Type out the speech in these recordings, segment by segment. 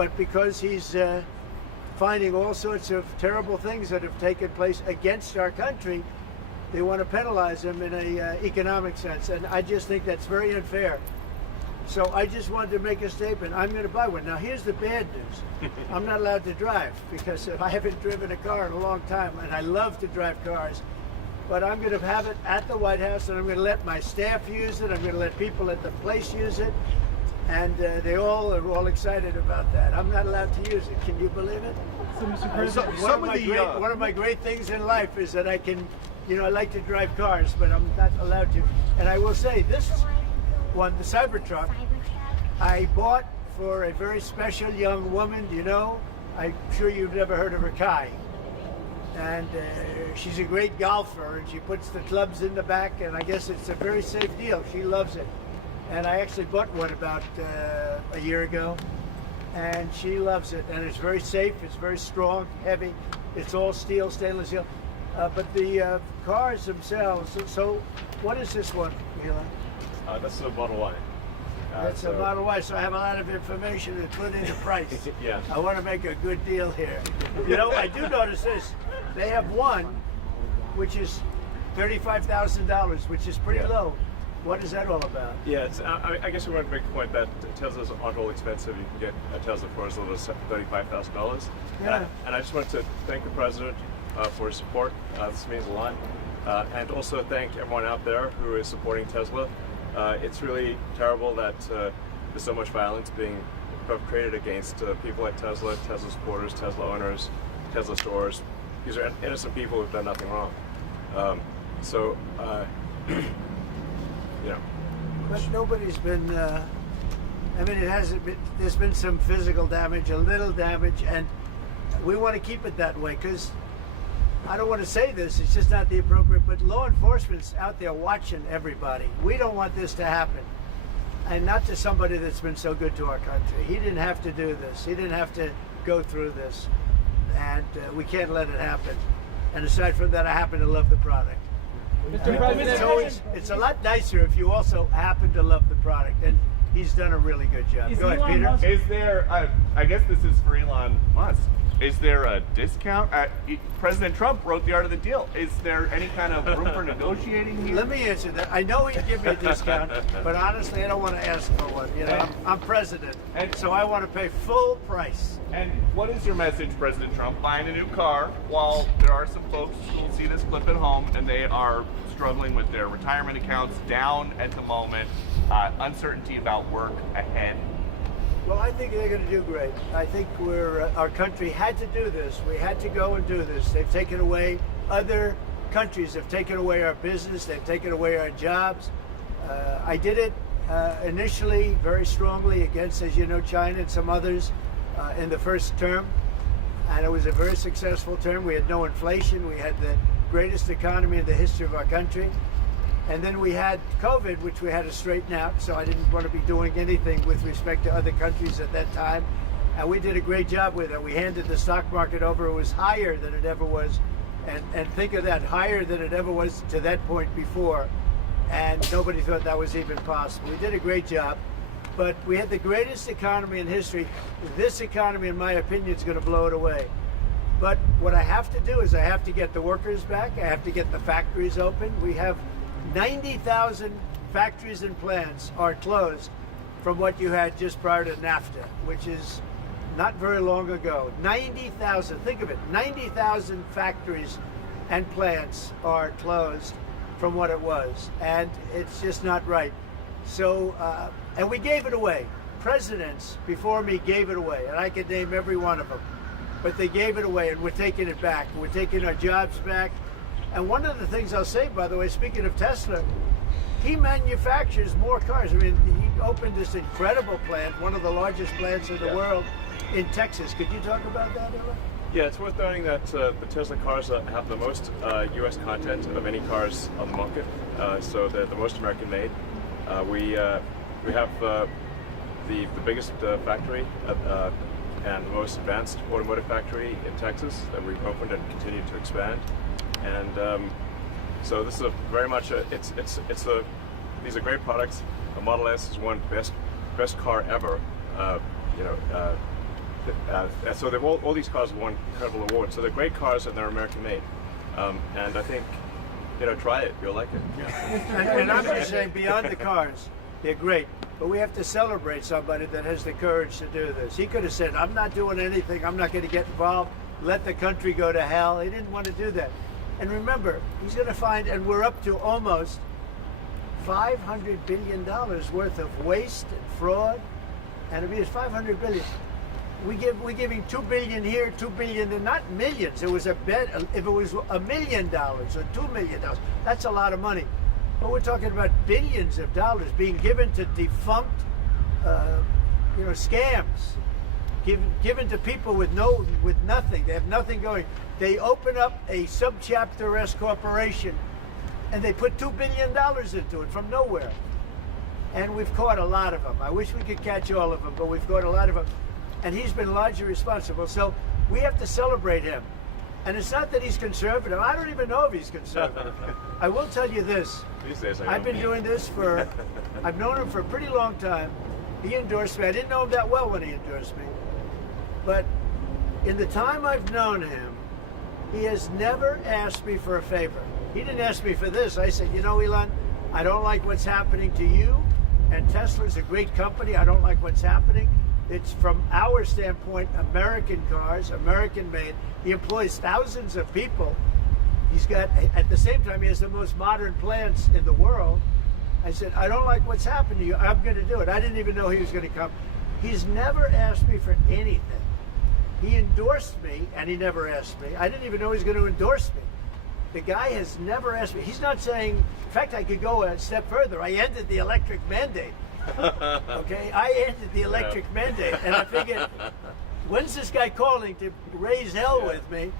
but because he's finding all sorts of terrible things that have taken place against our country, they want to penalize him in a economic sense, and I just think that's very unfair. So I just wanted to make a statement. I'm going to buy one. Now here's the bad news. I'm not allowed to drive because I haven't driven a car in a long time, and I love to drive cars. But I'm going to have it at the White House, and I'm going to let my staff use it. I'm going to let people at the place use it, and they all are all excited about that. I'm not allowed to use it. Can you believe it? So, Mr. President, one of my great things in life is that I can, I like to drive cars, but I'm not allowed to. And I will say, this one, the Cybertruck, I bought for a very special young woman. I'm sure you've never heard of her, Kai. And she's a great golfer, and she puts the clubs in the back, and I guess it's a very safe deal. She loves it. And I actually bought one about a year ago, and she loves it. And it's very safe, it's very strong, heavy. It's all steel, stainless steel. But the cars themselves, so what is this one, Elon? That's a Model Y. That's a Model Y, so I have a lot of information to put into price. Yeah. I want to make a good deal here. I do notice this. They have one, which is $35,000, which is pretty low. What is that all about? Yeah, I guess we want to make the point that Teslas aren't all expensive. You can get a Tesla for as little as $35,000. Yeah. And I just want to thank the President for his support. This means a lot. And also thank everyone out there who is supporting Tesla. It's really terrible that there's so much violence being perpetrated against people like Tesla, Tesla supporters, Tesla owners, Tesla stores. These are innocent people who've done nothing wrong. But nobody's been, there's been some physical damage, a little damage, and we want to keep it that way because I don't want to say this, it's just not the appropriate, but law enforcement's out there watching everybody. We don't want this to happen. And not to somebody that's been so good to our country. He didn't have to do this. He didn't have to go through this. And we can't let it happen. And aside from that, I happen to love the product. Mr. President, it's a lot nicer if you also happen to love the product. And he's done a really good job. Go ahead, Peter. Is there, I guess this is for Elon Musk, is there a discount? President Trump wrote the art of the deal. Is there any kind of room for negotiating here? Let me answer that. I know he'd give me a discount, but honestly, I don't want to ask for one. I'm president, and so I want to pay full price. And what is your message, President Trump? Buying a new car while there are some folks who will see this clip at home and they are struggling with their retirement accounts down at the moment, uncertainty about work ahead. Well, I think they're going to do great. I think our country had to do this. We had to go and do this. They've taken away, other countries have taken away our business. They've taken away our jobs. I did it initially very strongly against, as you know, China and some others in the first term. And it was a very successful term. We had no inflation. We had the greatest economy in the history of our country. And then we had COVID, which we had to straighten out, so I didn't want to be doing anything with respect to other countries at that time. And we did a great job with it. We handed the stock market over. It was higher than it ever was. And think of that, higher than it ever was to that point before. And nobody thought that was even possible. We did a great job. But we had the greatest economy in history. This economy, in my opinion, is going to blow it away. But what I have to do is I have to get the workers back. I have to get the factories open. We have 90,000 factories and plants are closed from what you had just prior to NAFTA, which is not very long ago. 90,000, think of it, 90,000 factories and plants are closed from what it was, and it's just not right. So, and we gave it away. Presidents before me gave it away, and I could name every one of them, but they gave it away, and we're taking it back. We're taking our jobs back. And one of the things I'll say, by the way, speaking of Tesla, he manufactures more cars. I mean, he opened this incredible plant, one of the largest plants in the world, in Texas. Could you talk about that, Ella? Yeah, it's worth noting that the Tesla cars have the most U.S. content of any cars on the market, so they're the most American-made. We have the biggest factory and the most advanced automotive factory in Texas that we've opened and continue to expand. And so this is very much these are great products. The Model S is one best car ever. So they've all these cars have won incredible awards. So they're great cars and they're American made. And I think, try it. You'll like it. And I'm just saying, beyond the cars, they're great. But we have to celebrate somebody that has the courage to do this. He could have said, I'm not doing anything. I'm not going to get involved. Let the country go to hell. He didn't want to do that. And remember, he's going to find, and we're up to almost $500 billion worth of waste and fraud. And if it's $500 billion, we give him $2 billion here, $2 billion there, not millions. It was a bet. If it was $1 million or $2 million, that's a lot of money. But we're talking about billions of dollars being given to defunct, scams, given to people with nothing. They have nothing going. They open up a subchapter S corporation, and they put $2 billion into it from nowhere. And we've caught a lot of them. I wish we could catch all of them, but we've caught a lot of them. And he's been largely responsible. So we have to celebrate him. And it's not that he's conservative. I don't even know if he's conservative. I will tell you this. These days, I've been doing this I've known him for a pretty long time. He endorsed me. I didn't know him that well when he endorsed me. But in the time I've known him, he has never asked me for a favor. He didn't ask me for this. I said, Elon, I don't like what's happening to you. And Tesla's a great company. I don't like what's happening. It's, from our standpoint, American cars, American made. He employs thousands of people. He's got, at the same time, he has the most modern plants in the world. I said, I don't like what's happened to you. I'm going to do it. I didn't even know he was going to come. He's never asked me for anything. He endorsed me, and he never asked me. I didn't even know he was going to endorse me. The guy has never asked me. He's not saying, in fact, I could go a step further. I ended the electric mandate. Okay, I ended the electric mandate, and I figured, when's this guy calling to raise hell with me?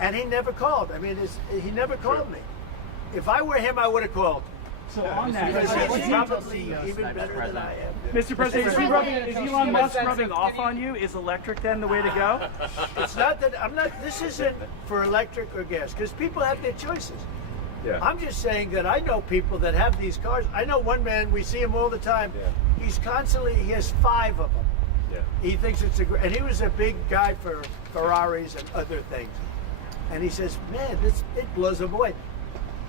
And he never called. I mean, he never called me. If I were him, I would have called. So on that, Because he's probably even better than I am. Mr. President, is Elon Musk rubbing off on you? Is electric then the way to go? It's not that this isn't for electric or gas, because people have their choices. Yeah. I'm just saying that I know people that have these cars. I know one man, we see him all the time. Yeah. He has 5 of them. Yeah. He thinks it's and he was a big guy for Ferraris and other things. And he says, man, it blows him away.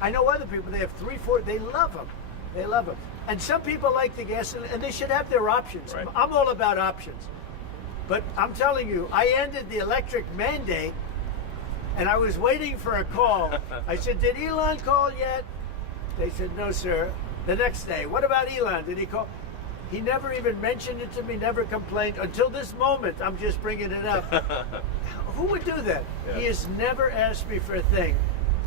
I know other people, they have 3, 4, they love them. They love them. And some people like the gas, and they should have their options. Right. I'm all about options. But I'm telling you, I ended the electric mandate, and I was waiting for a call. I said, did Elon call yet? They said, no, sir. The next day, what about Elon? Did he call? He never even mentioned it to me, never complained. Until this moment, I'm just bringing it up. Who would do that? Yeah. He has never asked me for a thing.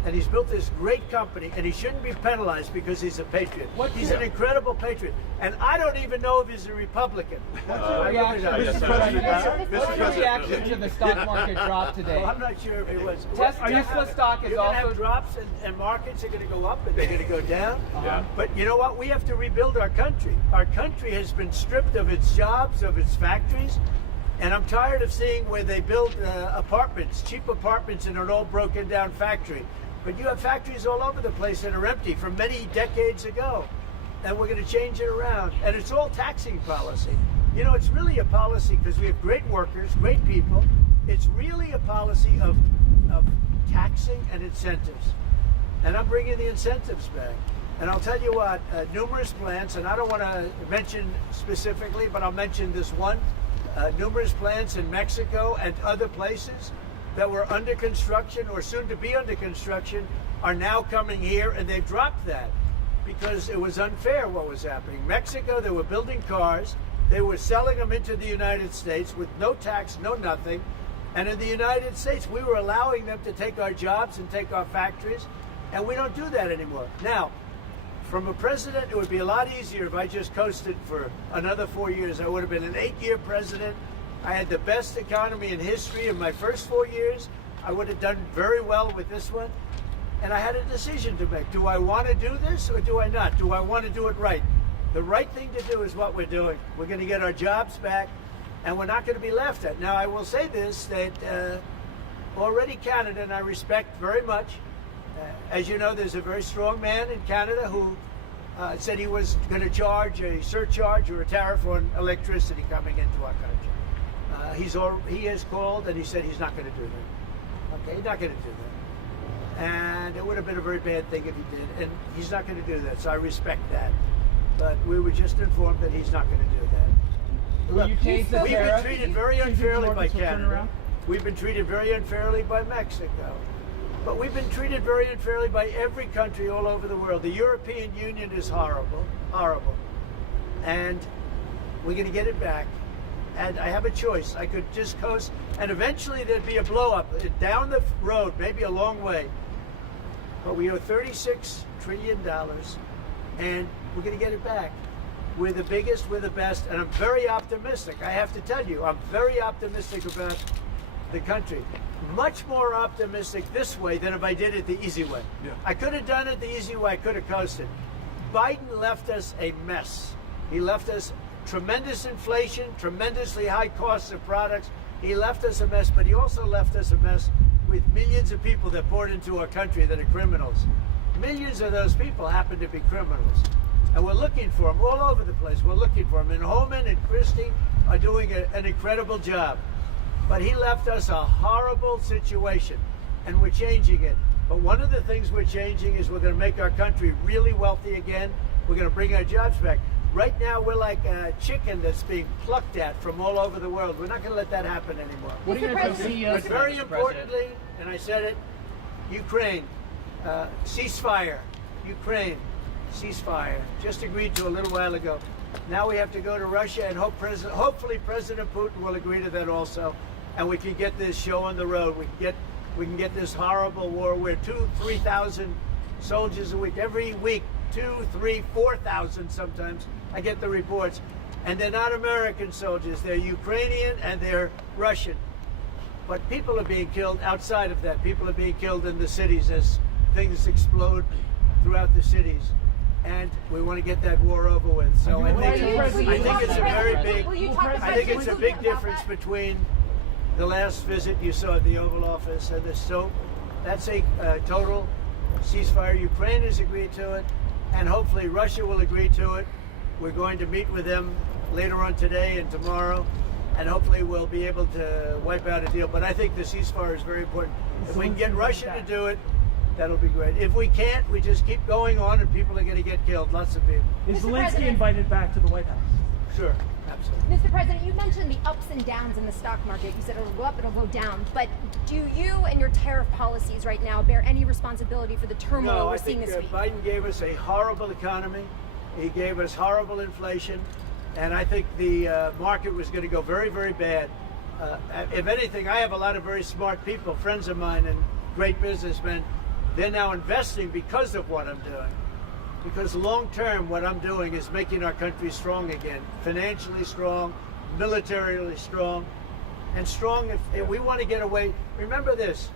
And he's built this great company, and he shouldn't be penalized because he's a patriot. He's an incredible patriot. And I don't even know if he's a Republican. I really don't. What's your reaction to the stock market drop today? Well, I'm not sure if it was. Tesla stock is You're going to also have drops, and markets are going to go up, and they're going to go down. Yeah. But you know what? We have to rebuild our country. Our country has been stripped of its jobs, of its factories. And I'm tired of seeing where they build apartments, cheap apartments in an all broken down factory. But you have factories all over the place that are empty from many decades ago. And we're going to change it around. And it's all taxing policy. It's really a policy because we have great workers, great people. It's really a policy of taxing and incentives. And I'm bringing the incentives back. And I'll tell you what, numerous plants, and I don't want to mention specifically, but I'll mention this one. Numerous plants in Mexico and other places that were under construction or soon to be under construction are now coming here, and they've dropped that because it was unfair what was happening. Mexico, they were building cars, they were selling them into the United States with no tax, no nothing, and in the United States we were allowing them to take our jobs and take our factories, and we don't do that anymore. Now, from a president, it would be a lot easier if I just coasted for another 4 years. I would have been an 8-year president. I had the best economy in history in my first 4 years. I would have done very well with this one. And I had a decision to make. Do I want to do this or do I not? Do I want to do it right? The right thing to do is what we're doing. We're going to get our jobs back, and we're not going to be laughed at. Now, I will say this, that already Canada, and I respect very much, as you know, there's a very strong man in Canada who said he was going to charge a surcharge or a tariff on electricity coming into our country. He has called and he said he's not going to do that. Okay, he's not going to do that. And it would have been a very bad thing if he did. And he's not going to do that. So I respect that. But we were just informed that he's not going to do that. Will you change the We've been tariff? treated very unfairly by markets will turn Canada. around? We've been treated very unfairly by Mexico. But we've been treated very unfairly by every country all over the world. The European Union is horrible, horrible. And we're going to get it back. And I have a choice. I could just coast, and eventually there'd be a blow up down the road, maybe a long way. But we owe $36 trillion, and we're going to get it back. We're the biggest, we're the best, and I'm very optimistic. I have to tell you, I'm very optimistic about the country. Much more optimistic this way than if I did it the easy way. Yeah. I could have done it the easy way, I could have coasted. Biden left us a mess. He left us tremendous inflation, tremendously high costs of products. He left us a mess, but he also left us a mess with millions of people that poured into our country that are criminals. Millions of those people happen to be criminals. And we're looking for them all over the place. We're looking for them. And Holman and Christie are doing an incredible job. But he left us a horrible situation, and we're changing it. But one of the things we're changing is we're going to make our country really wealthy again. We're going to bring our jobs back. Right now, we're like a chicken that's being plucked at from all over the world. We're not going to let that happen anymore. What are you going to do, CEOs? But very importantly, and I said it, Ukraine, ceasefire. Ukraine, ceasefire. Just agreed to a little while ago. Now we have to go to Russia, and hopefully President Putin will agree to that also, and we can get this show on the road. We can get this horrible war where 2,000-3,000 soldiers a week, every week, 2,000, 3,000, 4,000 sometimes. I get the reports, and they're not American soldiers. They're Ukrainian and they're Russian. But people are being killed outside of that. People are being killed in the cities as things explode throughout the cities. And we want to get that war over with. So I think it's a very big, I think it's a big difference between the last visit you saw at the Oval Office and this. So that's a total ceasefire. Ukraine has agreed to it, and hopefully Russia will agree to it. We're going to meet with them later on today and tomorrow, and hopefully we'll be able to wipe out a deal. But I think the ceasefire is very important. If we can get Russia to do it, that'll be great. If we can't, we just keep going on, and people are going to get killed. Lots of people. Is Zelensky invited back to the White House? Sure, absolutely. Mr. President, you mentioned the ups and downs in the stock market. You said it'll go up, it'll go down. But do you and your tariff policies right now bear any responsibility for the turmoil No, we're I seeing think this week? Biden gave us a horrible economy. He gave us horrible inflation. And I think the market was going to go very, very bad. If anything, I have a lot of very smart people, friends of mine and great businessmen. They're now investing because of what I'm doing. Because long term, what I'm doing is making our country strong again, financially strong, militarily strong, and strong if we want to get away. Remember this,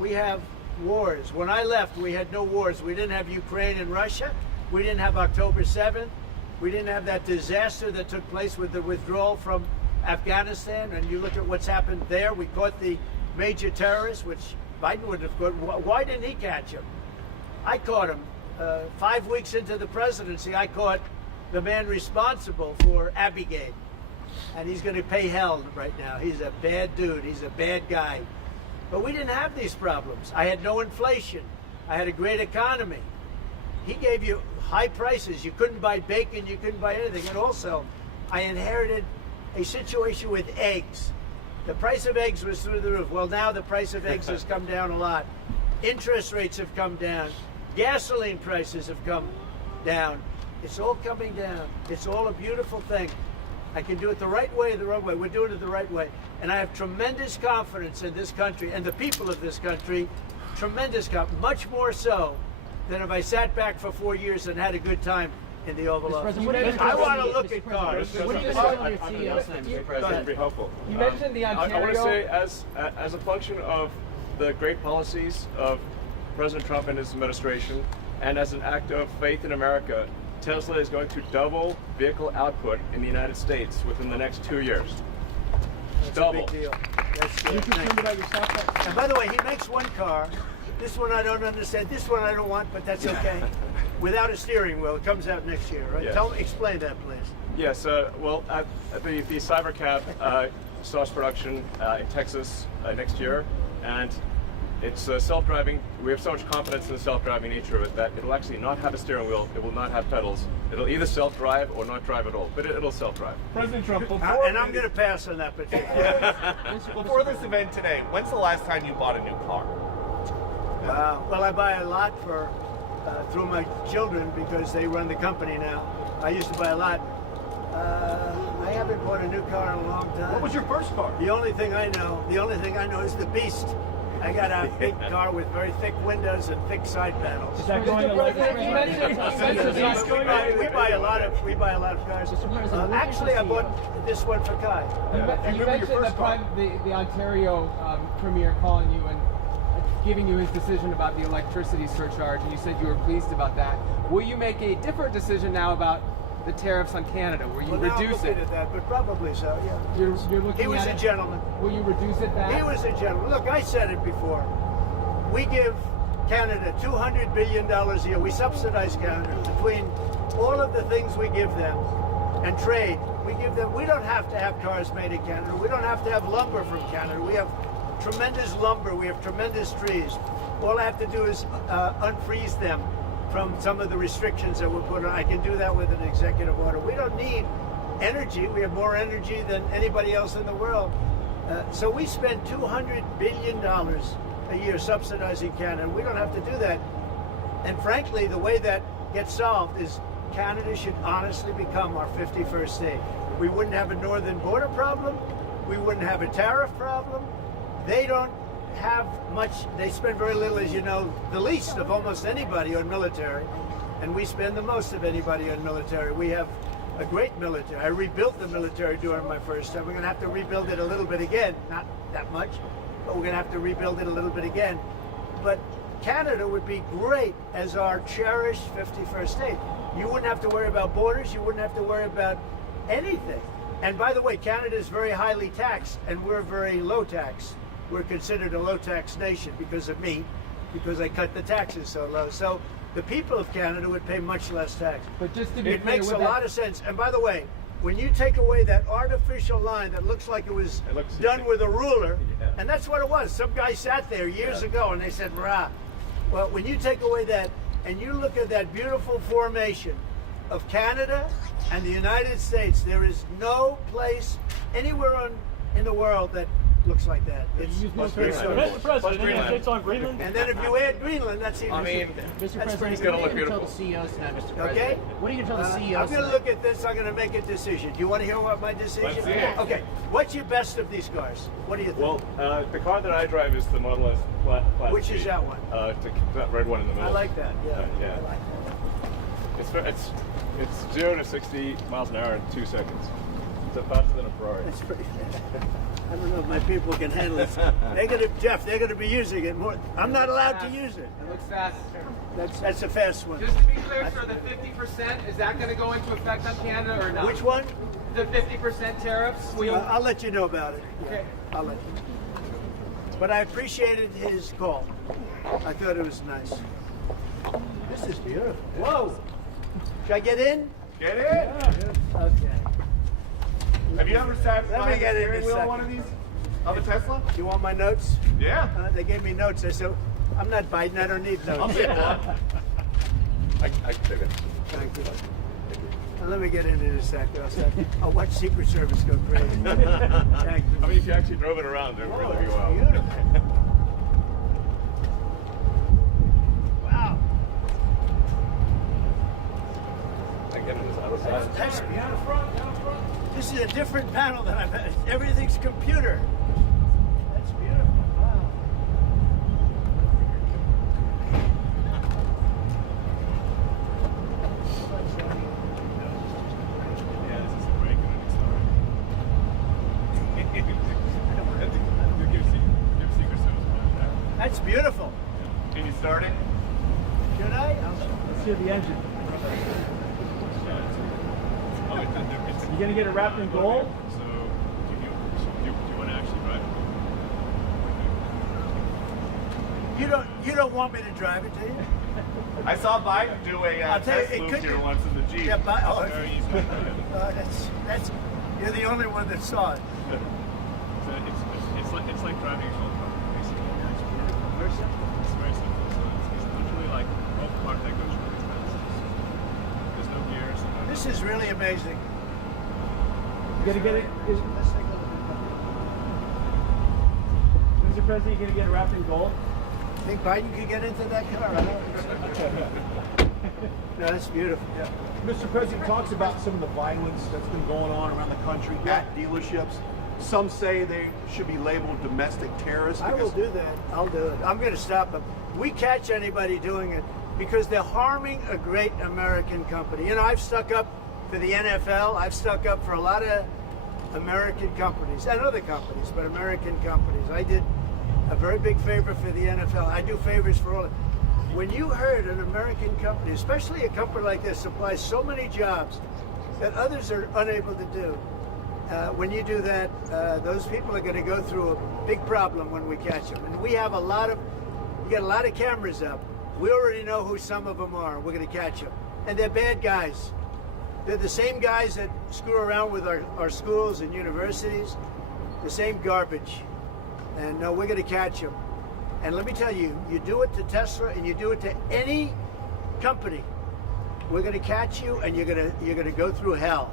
we have wars. When I left, we had no wars. We didn't have Ukraine and Russia. We didn't have October 7th. We didn't have that disaster that took place with the withdrawal from Afghanistan. And you look at what's happened there. We caught the major terrorist, which Biden would have caught. Why didn't he catch him? I caught him. 5 weeks into the presidency, I caught the man responsible for Abigail. And he's going to pay hell right now. He's a bad dude. He's a bad guy. But we didn't have these problems. I had no inflation. I had a great economy. He gave you high prices. You couldn't buy bacon. You couldn't buy anything. And also, I inherited a situation with eggs. The price of eggs was through the roof. Well, now the price of eggs has come down a lot. Interest rates have come down. Gasoline prices have come down. It's all coming down. It's all a beautiful thing. I can do it the right way or the wrong way. We're doing it the right way. And I have tremendous confidence in this country and the people of this country. Tremendous confidence. Much more so than if I sat back for 4 years and had a good time in the Oval Office. I want to look at cars. What are you going to tell your CEOs then, Mr. President? That'd be helpful. You mentioned the Ontario. I want to say, as a function of the great policies of President Trump and his administration, and as an act of faith in America, Tesla is going to double vehicle output in the United States within the next 2 years. That's Double. a big deal. That's Are you concerned about your stock price? And by the way, he makes one car. This one I don't understand. This one I don't want, but that's okay. Without a steering wheel. It comes out next year, right? Yes. Explain that, please. Yes, well, the Cybercab starts production in Texas next year, and it's self-driving. We have so much confidence in the self-driving nature of it that it'll actually not have a steering wheel. It will not have pedals. It'll either self-drive or not drive at all, but it'll self-drive. President Trump, And I'm going to pass on that particular. before this event today, when's the last time you bought a new car? Well, I buy a lot for through my children because they run the company now. I used to buy a lot. I haven't bought a new car in a long time. What was your first car? The only thing I know is the Beast. I got a big car with very thick windows and thick side panels. Is that going to We buy a lot of cars. Actually, I bought this one for Kai. You mentioned the Ontario Premier calling you and giving you his decision about the electricity surcharge, and you said you were pleased about that. Will you make a different decision now about the tariffs on Canada? Will you reduce it? At that, but probably so. Yeah. You're looking He was at a it. gentleman. Will you reduce it back? He was a gentleman. Look, I said it before. We give Canada $200 billion a year. We subsidize Canada between all of the things we give them and trade. We give them. We don't have to have cars made in Canada. We don't have to have lumber from Canada. We have tremendous lumber. We have tremendous trees. All I have to do is unfreeze them from some of the restrictions that were put on. I can do that with an executive order. We don't need energy. We have more energy than anybody else in the world. So we spend $200 billion a year subsidizing Canada. We don't have to do that. And frankly, the way that gets solved is Canada should honestly become our 51st state. We wouldn't have a northern border problem. We wouldn't have a tariff problem. They don't have much, they spend very little, as you know, the least of almost anybody on military, and we spend the most of anybody on military. We have a great military. I rebuilt the military during my first time. We're going to have to rebuild it a little bit again, not that much, but we're going to have to rebuild it a little bit again. But Canada would be great as our cherished 51st state. You wouldn't have to worry about borders. You wouldn't have to worry about anything. And by the way, Canada is very highly taxed, and we're very low tax. We're considered a low tax nation because of me, because I cut the taxes so low. So the people of Canada would pay much less tax. But just to be It clear, makes a with lot of sense. And by the way, when you take away that artificial line that looks like it was done with a ruler, and that's what it was. Some guy sat there years ago and they said, "Rah." Well, when you take away that and you look at that beautiful formation of Canada and the United States, there is no place anywhere in the world that looks like that. It's Mr. President, it's on Greenland. and then if you add Greenland, that's even. I mean, Mr. That's President, gonna what look are you gonna tell beautiful. the CEOs tonight, Mr. Okay. President? What are you gonna tell the CEOs I'm going to tonight? look at this. I'm going to make a decision. Do you want to hear what my decision Let's is? see it. Okay. What's your best of these cars? What do you think? Well, the car that I drive is the Model S Plaid. Which is that one? That red one in the middle. I like that. Yeah. yeah. I like that. It's 0 to 60 miles an hour in 2 seconds. It's faster than a Ferrari. It's pretty fast. I don't know if my people can handle it. They're going to be using it more. I'm not allowed to use it. It looks fast. That's a fast one. Just to be clear, sir, the 50%, is that going to go into effect on Canada or not? Which one? The 50% tariffs? Will you... I'll let you know about it. Yeah, Okay. I'll let you know. But I appreciated his call. I thought it was nice. This is beautiful. Whoa! Should I get in? get it? Okay. Have you ever sat Let me behind the get in steering a wheel of second. one of these? Of a Tesla? You want my notes? Yeah. They gave me notes. I said, I'm not Biden. I don't need notes. I'll take one. I can take it. Thank you. Let me get into this sector. I'll watch Secret Service go crazy. Thank you. I mean, if you actually drove it around, it would really be wild. Beautiful. Wow. I can get on this other side. That's beautiful. This is a different panel than I've had. Everything's computer. That's beautiful. Wow. Yeah, this is a break and an Give Secret Service one. That's beautiful. Can you start it? Should I? Let's hear the engine. Oh, it's You gonna get it wrapped in gold? So, do you want to actually drive it? You don't want me to drive it, do you? I saw Biden do a I'll tell you, test it move could here be- once in the Jeep. Yeah, but Very easy. that's you're the only one that saw it. This is really amazing. You gonna get it? Let's take a look at Mr. President, you gonna get it wrapped in gold? that. Think Biden could get into that car? I don't think so. No, that's beautiful. Yeah. Mr. President talks about some of the violence that's been going on around the country at dealerships. Some say they should be labeled domestic terrorists. I will do that. I'll do it. I'm going to stop them. We catch anybody doing it because they're harming a great American company. You know, I've stuck up for the NFL. I've stuck up for a lot of American companies and other companies, but American companies. I did a very big favor for the NFL. I do favors for all. When you heard an American company, especially a company like this, supplies so many jobs that others are unable to do, when you do that, those people are going to go through a big problem when we catch them. And we have you got a lot of cameras up. We already know who some of them are. We're going to catch them. And they're bad guys. They're the same guys that screw around with our schools and universities, the same garbage. And no, we're going to catch them. And let me tell you, you do it to Tesla and you do it to any company, we're going to catch you and you're going to go through hell.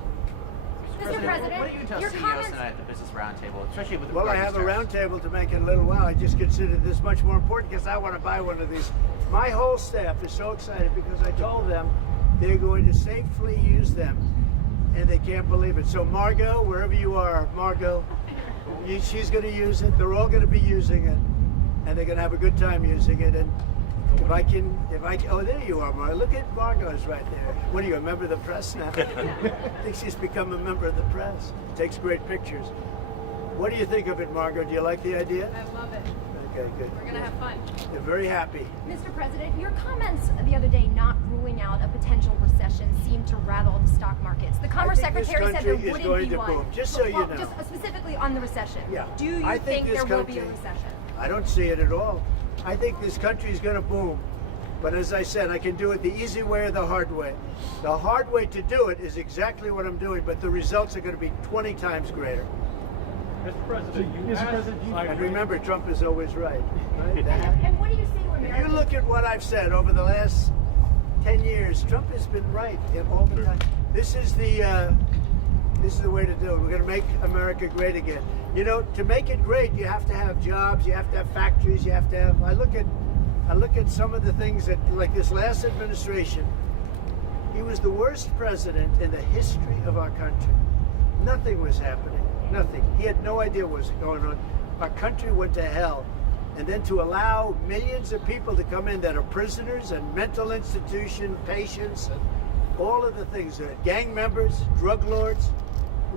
Mr. President, what do you tell your CEOs comments. tonight at the Business Roundtable, especially with the Well, I regarding have a tariffs? roundtable to make in a little while. I just considered this much more important because I want to buy one of these. My whole staff is so excited because I told them they're going to safely use them, and they can't believe it. So Margot, wherever you are, Margot, she's going to use it. They're all going to be using it, and they're going to have a good time using it. And if I can, oh, there you are, Margot. Look at Margot's right there. What are you, a member of the press now? I think she's become a member of the press. Takes great pictures. What do you think of it, Margot? Do you like the idea? I love it. Okay, good. We're gonna have fun. They're very happy. Mr. President, your comments the other day not ruling out a potential recession seemed to rattle the stock markets. The Commerce think this Secretary said there country is wouldn't going be to one. boom, just so you know. Just specifically on the recession. Yeah. Do you I think this there will be a country- recession? I don't see it at all. I think this country is going to boom. But as I said, I can do it the easy way or the hard way. The hard way to do it is exactly what I'm doing, but the results are going to be 20 times greater. Mr. President, And remember, Trump is always right. Right? And what do you say to If Americans? you look at what I've said over the last 10 years, Trump has been right in all the time. This is the way to do it. We're going to make America great again. You know, to make it great, you have to have jobs, you have to have factories, you have to have. I look at some of the things that, like this last administration, he was the worst president in the history of our country. Nothing was happening. Nothing. He had no idea what was going on. Our country went to hell. And then to allow millions of people to come in that are prisoners and mental institution patients and all of the things, gang members, drug lords,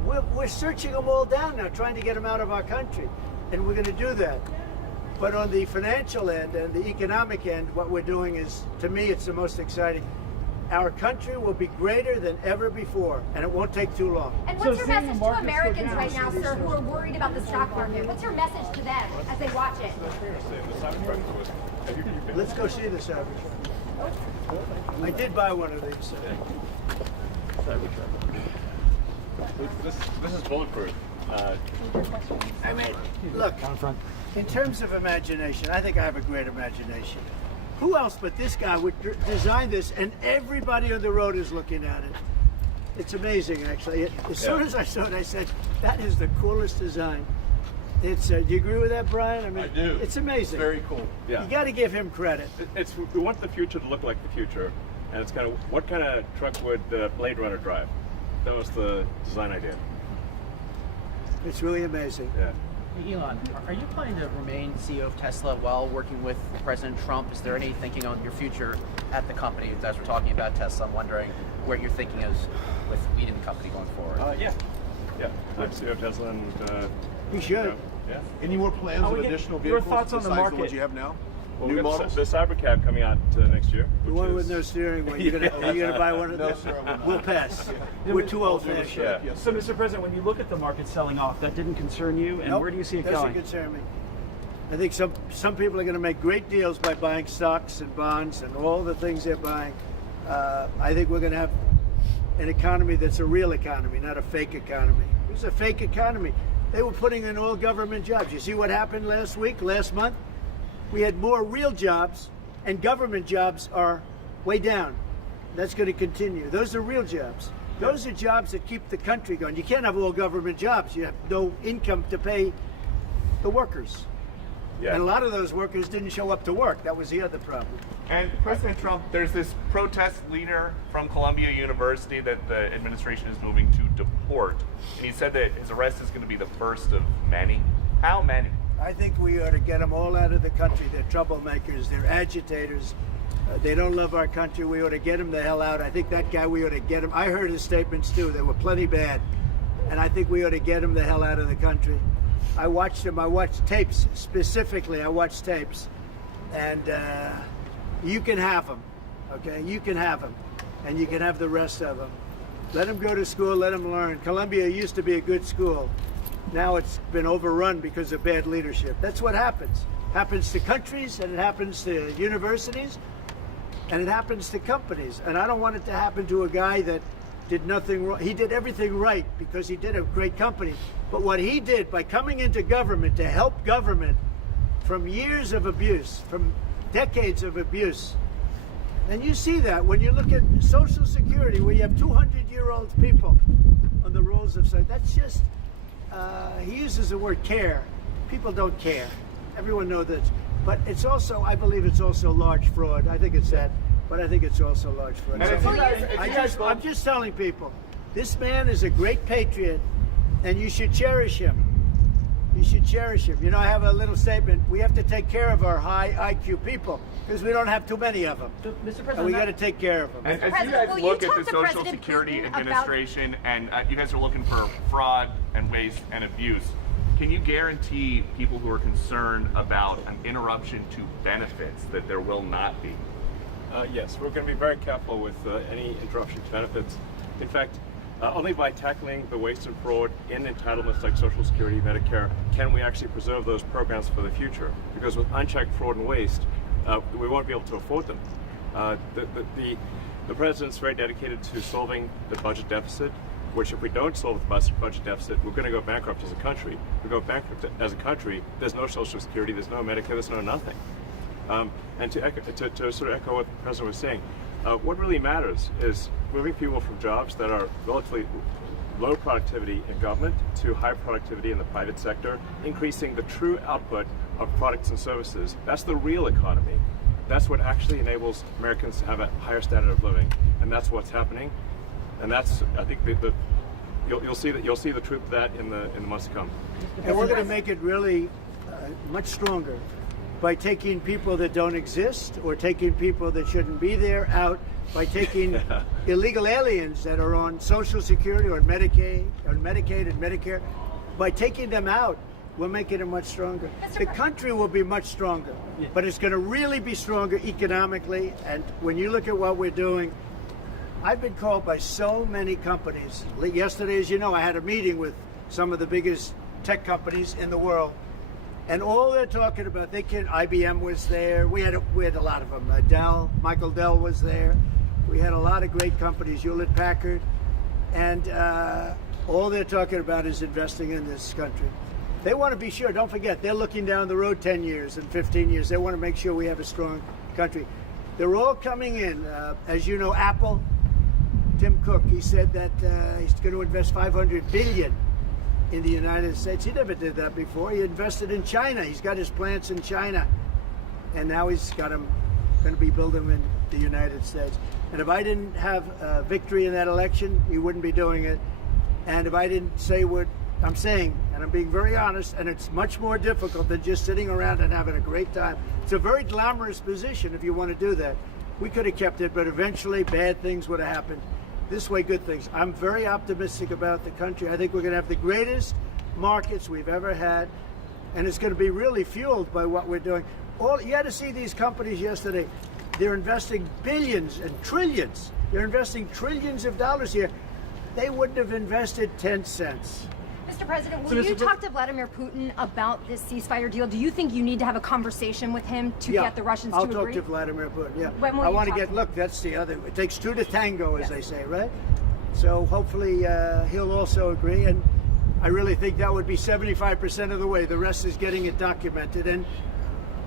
we're searching them all down now, trying to get them out of our country. And we're going to do that. But on the financial end and the economic end, what we're doing is, to me, it's the most exciting. Our country will be greater than ever before, and it won't take too long. And what's your message to Americans right now, sir, who are worried about the stock market? What's your message to them as they watch it? Let's go see the Cybertruck. I did buy one of these. This is bulletproof. I mean, look, in terms of imagination, I think I have a great imagination. Who else but this guy would design this, and everybody on the road is looking at it? It's amazing, actually. As soon as I saw it, I said, that is the coolest design. It's. Do you agree with that, Brian? I mean, I do. It's amazing. It's very cool. Yeah. You got to give him credit. We want the future to look like the future, and it's kind of what kind of truck would Blade Runner drive? That was the design idea. It's really amazing. Yeah. Hey, Elon, are you planning to remain CEO of Tesla while working with President Trump? Is there any thinking on your future at the company? As we're talking about Tesla, I'm wondering what your thinking is with leading the company going forward. Yeah. I'm CEO of Tesla, and You should. yeah. Any more plans of we get additional your vehicles thoughts on the besides the market? ones you have now? Well, New we got models? the Cybercab coming out next year. The which one is- with no steering wheel. Are you gonna buy one of No, them? sir, I will not. We'll pass. We're too old fashioned. Yeah. Yes, So, Mr. President, when you look at the market selling off, that didn't concern you, and where do you see it doesn't going? concern me. I think some people are going to make great deals by buying stocks and bonds and all the things they're buying. I think we're going to have an economy that's a real economy, not a fake economy. It was a fake economy. They were putting in all government jobs. You see what happened last month? We had more real jobs, and government jobs are way down. That's going to continue. Those are real jobs. Those are jobs that keep the country going. You can't have all government jobs. You have no income to pay the workers. Yeah. And a lot of those workers didn't show up to work. That was the other problem. And President Trump, there's this protest leader from Columbia University that the administration is moving to deport. And he said that his arrest is going to be the first of many. How many? I think we ought to get them all out of the country. They're troublemakers. They're agitators. They don't love our country. We ought to get him the hell out. I think that guy, we ought to get him. I heard his statements too. They were plenty bad. And I think we ought to get him the hell out of the country. I watched him. I watched tapes specifically. I watched tapes. And you can have them. Okay? You can have them. And you can have the rest of them. Let them go to school. Let them learn. Columbia used to be a good school. Now it's been overrun because of bad leadership. That's what happens. Happens to countries, and it happens to universities, and it happens to companies. And I don't want it to happen to a guy that did nothing wrong. He did everything right because he did a great company. But what he did by coming into government to help government from years of abuse, from decades of abuse, and you see that when you look at Social Security, where you have 200-year-old people on the rolls of society. That's just, he uses the word care. People don't care. Everyone knows that. But it's also, I believe it's also large fraud. I think it's that, but I think it's also large fraud. So I'm just telling people, this man is a great patriot, and you should cherish him. You should cherish him. You know, I have a little statement. We have to take care of our high IQ people because we don't have too many of them. So, Mr. President, And we got to take care of them. And as you guys look at the Social Security Administration and you guys are looking for fraud and waste and abuse, can you guarantee people who are concerned about an interruption to benefits that there will not be? Yes, we're going to be very careful with any interruption to benefits. In fact, only by tackling the waste and fraud in entitlements like Social Security, Medicare, can we actually preserve those programs for the future. Because with unchecked fraud and waste, we won't be able to afford them. The president's very dedicated to solving the budget deficit, which if we don't solve the budget deficit, we're going to go bankrupt as a country. If we go bankrupt as a country, there's no Social Security, there's no Medicare, there's no nothing. And to sort of echo what the president was saying, what really matters is moving people from jobs that are relatively low productivity in government to high productivity in the private sector, increasing the true output of products and services. That's the real economy. That's what actually enables Americans to have a higher standard of living, and that's what's happening. And that's, I think, you'll see the truth of that in the months to come. And we're going to make it really much stronger by taking people that don't exist or taking people that shouldn't be there out, by taking illegal aliens that are on Social Security or Medicaid and Medicare. By taking them out, we're making it much stronger. The country will be much stronger, but it's going to really be stronger economically. And when you look at what we're doing, I've been called by so many companies. Yesterday, as you know, I had a meeting with some of the biggest tech companies in the world. And all they're talking about, IBM was there. We had a lot of them. Dell, Michael Dell was there. We had a lot of great companies, Hewlett Packard. And all they're talking about is investing in this country. They want to be sure, don't forget, they're looking down the road 10 years and 15 years. They want to make sure we have a strong country. They're all coming in. As you know, Apple, Tim Cook, he said that he's going to invest $500 billion in the United States. He never did that before. He invested in China. He's got his plants in China. And now he's got them, going to be building them in the United States. And if I didn't have victory in that election, he wouldn't be doing it. And if I didn't say what I'm saying, and I'm being very honest, and it's much more difficult than just sitting around and having a great time. It's a very glamorous position if you want to do that. We could have kept it, but eventually bad things would have happened. This way, good things. I'm very optimistic about the country. I think we're going to have the greatest markets we've ever had, and it's going to be really fueled by what we're doing. You had to see these companies yesterday. They're investing billions and trillions. They're investing trillions of dollars here. They wouldn't have invested 10 cents. Mr. President, will you talk to Vladimir Putin about this ceasefire deal? Do you think you need to have a conversation with him to get the Russians to agree? I'll talk to Vladimir Putin, yeah. When will I you want to talk get, to look, that's the other, it takes two to tango, as they say, right? So hopefully he'll also agree, and I really think that would be 75% of the way. The rest is getting it documented and,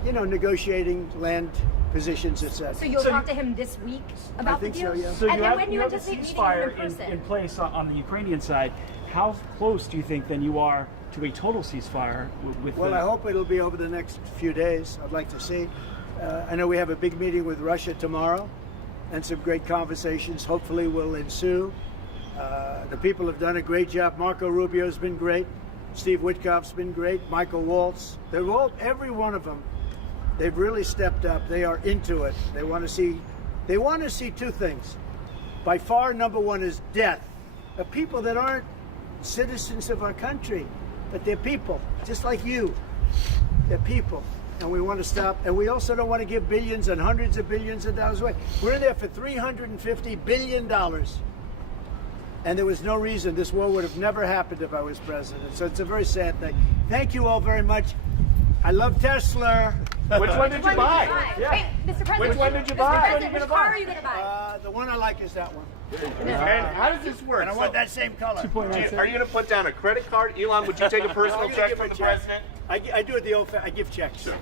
negotiating land positions, etc. So you'll So talk you- to him this week about think the so, deal? yeah. So And you then have, when do you you have a anticipate meeting him ceasefire in person? in place on the Ukrainian side. How close do you think then you are to a total ceasefire with Well, the, I hope it'll be over the next few days. I'd like to see. I know we have a big meeting with Russia tomorrow, and some great conversations hopefully will ensue. The people have done a great job. Marco Rubio's been great. Steve Witkoff's been great. Michael Waltz. They're all, every one of them, they've really stepped up. They are into it. They want to see two things. By far, number one is death of people that aren't citizens of our country, but they're people, just like you. They're people, and we want to stop. And we also don't want to give billions and hundreds of billions of dollars away. We're in there for $350 billion. And there was no reason this war would have never happened if I was president. So it's a very sad thing. Thank you all very much. I love Tesla. Which one did you buy? Wait, Mr. President. Which one did you Mr. buy? President, which car are you going to buy? The one I like is that one. And how does this work? And I want that same color. Are you going to put down a credit card? Elon, would you take a personal I'm gonna check give from a the check. president? I do it the old I give checks. Sure.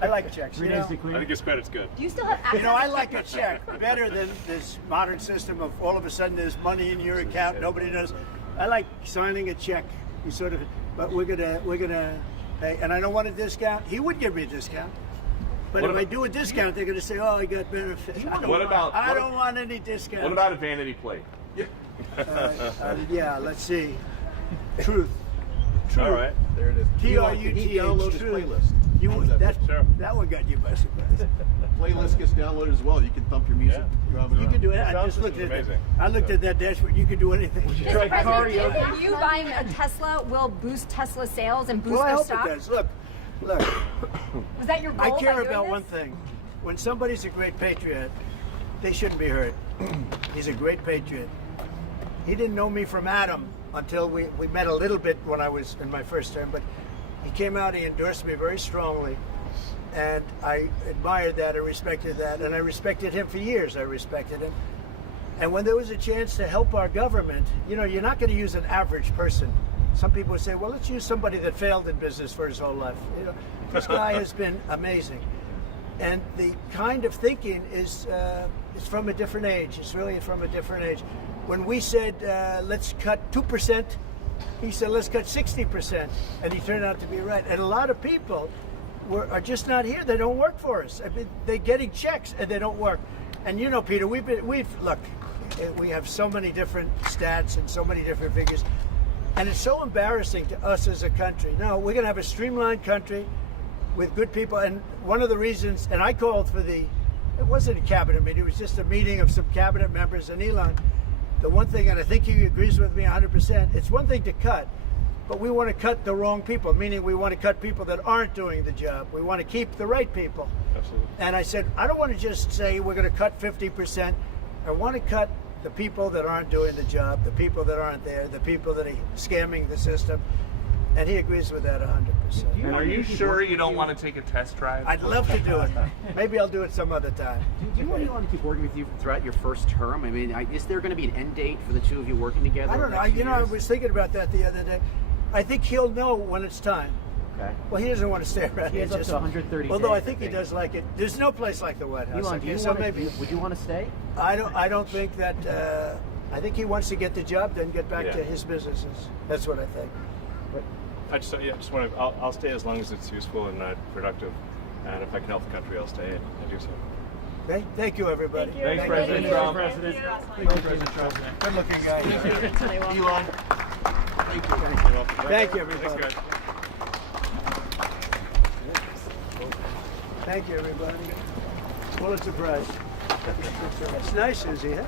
I like checks. You know? I think his credit's good. Do you still have access You know, I to like a checks? check better than this modern system of all of a sudden there's money in your account, nobody knows. I like signing a check. You sort of, but we're gonna, hey, and I don't want a discount. He would give me a discount, but What if I about- do a discount, they're gonna say, oh, he got benefits. I don't want any discount. What about a vanity plate? Yeah, let's see. Truth. All right, there it is. Elon, can he download Truth. his playlist? You that, Sure. that one got you by surprise. Playlist gets downloaded as well. You can thump your music driving You around. can do it. I Sound just looked at system's it. amazing. I looked at that dashboard. You can do anything. Mr. President, do you think you buying a Tesla will boost Tesla sales and boost Well, I their hope stock? it does. Look. Was that your goal I by care doing about this? one thing. When somebody's a great patriot, they shouldn't be hurt. He's a great patriot. He didn't know me from Adam until we met a little bit when I was in my first term, but he came out, he endorsed me very strongly, and I admired that, I respected that, and I respected him for years. I respected him. And when there was a chance to help our government, you know, you're not going to use an average person. Some people would say, well, let's use somebody that failed in business for his whole life. You know, this guy has been amazing. And the kind of thinking is from a different age. It's really from a different age. When we said, let's cut 2%, he said, let's cut 60%. And he turned out to be right. And a lot of people are just not here. They don't work for us. I mean, they're getting checks and they don't work. And you know, Peter, look, we have so many different stats and so many different figures. And it's so embarrassing to us as a country. No, we're going to have a streamlined country with good people. And one of the reasons, and I called for it wasn't a cabinet meeting, it was just a meeting of some cabinet members and Elon. The one thing, and I think he agrees with me 100%, it's one thing to cut, but we want to cut the wrong people, meaning we want to cut people that aren't doing the job. We want to keep the right people. Absolutely. And I said, I don't want to just say we're going to cut 50%. I want to cut the people that aren't doing the job, the people that aren't there, the people that are scamming the system. And he agrees with that 100%. And are you sure you don't want to take a test drive? I'd love to do it. Maybe I'll do it some other time. Do you want Elon to keep working with you throughout your first term? I mean, is there going to be an end date for the two of you working together? I don't know. I was thinking about that the other day. I think he'll know when it's time. Okay. Well, he doesn't want to stay around He here. has up to 130 Although I days, think he does like it. There's no place like the White House. Elon, Okay, do you so want maybe would you want to stay? I don't think that. I think he wants to get the job, then get back Yeah. to his businesses. That's what I think. I just want to. I'll stay as long as it's useful and productive, and if I can help the country, I'll stay and do so. Okay. Thank you, everybody. Thanks, President Trump. Good looking guy. Elon, Thank you, everybody. Thanks, guys. Thank you, everybody. Pulitzer Prize. It's nice, Susie, huh?